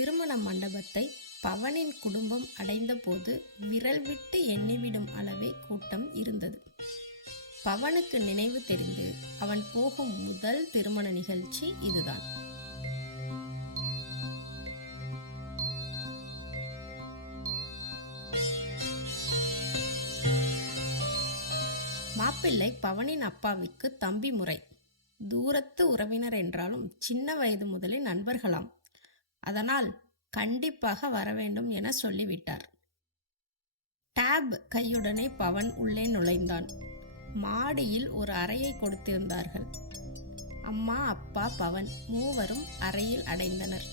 திருமண மண்டபத்தை பவனின் குடும்பம் அடைந்தபோது விரல் விட்டு எண்ணிவிடும் அளவே கூட்டம் இருந்தது. பவனுக்கு நினைவு தெரிந்து அவன் போகும் முதல் திருமண நிகழ்ச்சி இதுதான். மாப்பிள்ளை பவனின் அப்பாவிற்கு தம்பி முறை. தூரத்து உறவினர் என்றாலும் சின்ன வயது முதலே நண்பர்களாம். அதனால் கண்டிப்பாக வரவேண்டும் என சொல்லிவிட்டார். டேப் கையுடனே பவன் உள்ளே நுழைந்தான். மாடியில் ஒரு அறையை கொடுத்திருந்தார்கள். அம்மா, அப்பா, பவன் மூவரும் அறையில் அடைந்தனர்.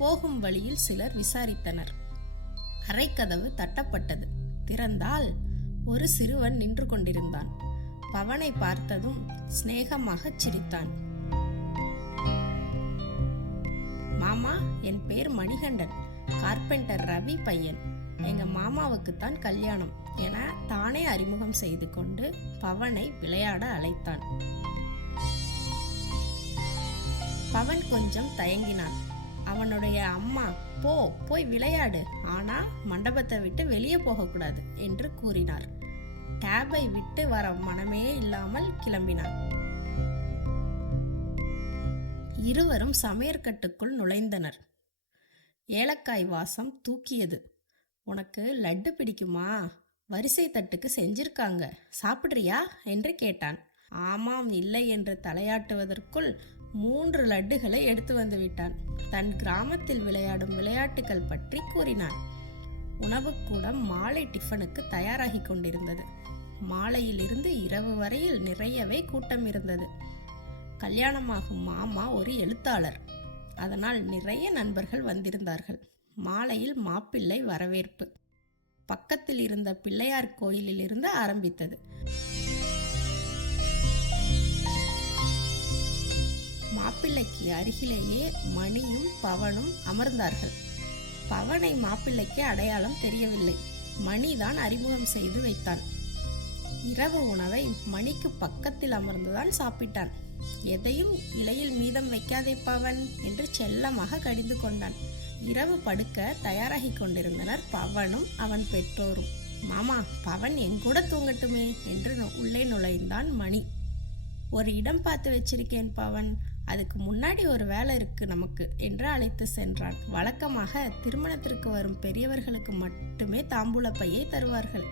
போகும் வழியில் சிலர் விசாரித்தனர். அறைக்கதவு தட்டப்பட்டது. திறந்தால் ஒரு சிறுவன் நின்று கொண்டிருந்தான். பவனை பார்த்ததும் சிநேகமாக சிரித்தான். மாமா, என் பேர் மணிகண்டன், கார்பெண்டர் ரவி பையன். எங்க மாமாவுக்குத்தான் கல்யாணம் என தானே அறிமுகம் செய்து கொண்டு பவனை விளையாட அழைத்தான். பவன் கொஞ்சம் தயங்கினான். அவனுடைய அம்மா, போய் விளையாடு, ஆனா மண்டபத்தை விட்டு வெளியே போகக்கூடாது என்று கூறினார். டேபை விட்டு வர மனமே இல்லாமல் கிளம்பினான். இருவரும் சமையற்கட்டுக்குள் நுழைந்தனர். ஏலக்காய் வாசம் தூக்கியது. உனக்கு லட்டு பிடிக்குமா? வரிசை தட்டுக்கு செஞ்சிருக்காங்க, சாப்பிட்றியா என்று கேட்டான். ஆமாம் இல்லை என்று தலையாட்டுவதற்குள் 3 லட்டுகளை எடுத்து வந்து விட்டான். தன் கிராமத்தில் விளையாடும் விளையாட்டுகள் பற்றி கூறினான். உணவுக்கூடம் மாலை டிஃபனுக்கு தயாராகி கொண்டிருந்தது. மாலையிலிருந்து இரவு வரையில் நிறையவே கூட்டம் இருந்தது. கல்யாணமாகும் மாமா ஒரு எழுத்தாளர். அதனால் நிறைய நண்பர்கள் வந்திருந்தார்கள். மாலையில் மாப்பிள்ளை வரவேற்பு பக்கத்தில் இருந்த பிள்ளையார் கோயிலில் இருந்து ஆரம்பித்தது. மாப்பிள்ளைக்கு அருகிலேயே மணியும் பவனும் அமர்ந்தார்கள். பவனை மாப்பிள்ளைக்கு அடையாளம் தெரியவில்லை. மணிதான் அறிமுகம் செய்து வைத்தான். இரவு உணவை மணிக்கு பக்கத்தில் அமர்ந்துதான் சாப்பிட்டான். எதையும் இலையில் மீதம் வைக்காதே பவன் என்று செல்லமாக கடிந்து கொண்டான். இரவு படுக்க தயாராகி கொண்டிருந்தனர் பவனும் அவன் பெற்றோரும். மாமா, பவன் எங்கூட தூங்கட்டுமே என்று உள்ளே நுழைந்தான் மணி. ஒரு இடம் பார்த்து வச்சிருக்கேன் பவன், அதுக்கு முன்னாடி ஒரு வேலை இருக்கு நமக்கு என்று அழைத்து சென்றான். வழக்கமாக திருமணத்திற்கு வரும் பெரியவர்களுக்கு மட்டுமே தாம்பூல பையை தருவார்கள்.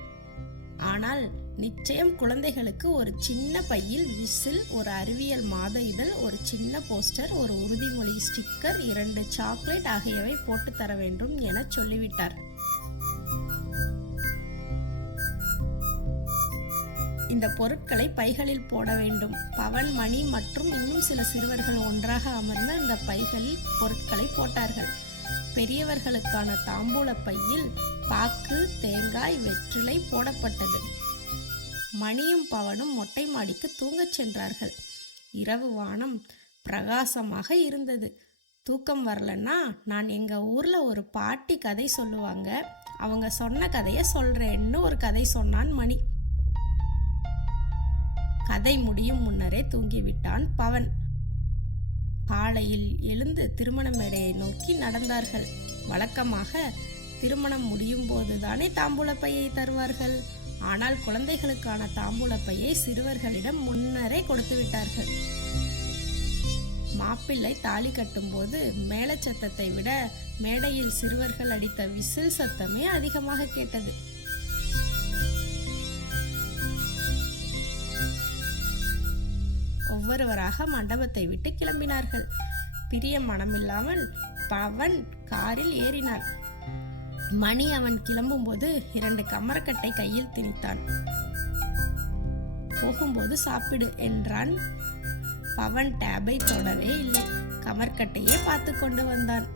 ஆனால் நிச்சயம் குழந்தைகளுக்கு ஒரு சின்ன பையில் விசில், ஒரு அறிவியல் மாத இதழ், ஒரு சின்ன போஸ்டர், ஒரு உறுதிமொழி ஸ்டிக்கர், 2 சாக்லேட் ஆகியவை போட்டு தர வேண்டும் என சொல்லிவிட்டார். இந்த பொருட்களை பைகளில் போட வேண்டும். பவன், மணி மற்றும் இன்னும் சில சிறுவர்கள் ஒன்றாக அமர்ந்து அந்த பைகளில் பொருட்களை போட்டார்கள். பெரியவர்களுக்கான தாம்பூல பையில் பாக்கு, தேங்காய், வெற்றிலை போடப்பட்டது. மணியும் பவனும் மொட்டை மாடிக்கு தூங்கச் சென்றார்கள். இரவு வானம் பிரகாசமாக இருந்தது. தூக்கம் வரலன்னா நான் எங்க ஊர்ல ஒரு பாட்டி கதை சொல்லுவாங்க, அவங்க சொன்ன கதைய சொல்றேன்னு ஒரு கதை சொன்னான் மணி. கதை முடியும் முன்னரே தூங்கிவிட்டான் பவன். காலையில் எழுந்து திருமண மேடையை நோக்கி நடந்தார்கள். வழக்கமாக திருமணம் முடியும் போதுதானே தாம்பூல பையை தருவார்கள். ஆனால் குழந்தைகளுக்கான தாம்பூல பையை சிறுவர்களிடம் முன்னரே கொடுத்து விட்டார்கள். மாப்பிள்ளை தாலி கட்டும் போது மேளச்சத்தத்தை விட மேடையில் சிறுவர்கள் அடித்த விசில் சத்தமே அதிகமாக கேட்டது. ஒவ்வொருவராக மண்டபத்தை விட்டு கிளம்பினார்கள். பிரிய மனமில்லாமல் பவன் காரில் ஏறினான். மணி அவன் கிளம்பும் போது 2 கமரக்கட்டை கையில் திணித்தான். போகும்போது சாப்பிடு என்றான். பவன் டேபை தொடவே இல்லை. கமர்கட்டையே பார்த்து கொண்டு வந்தான்.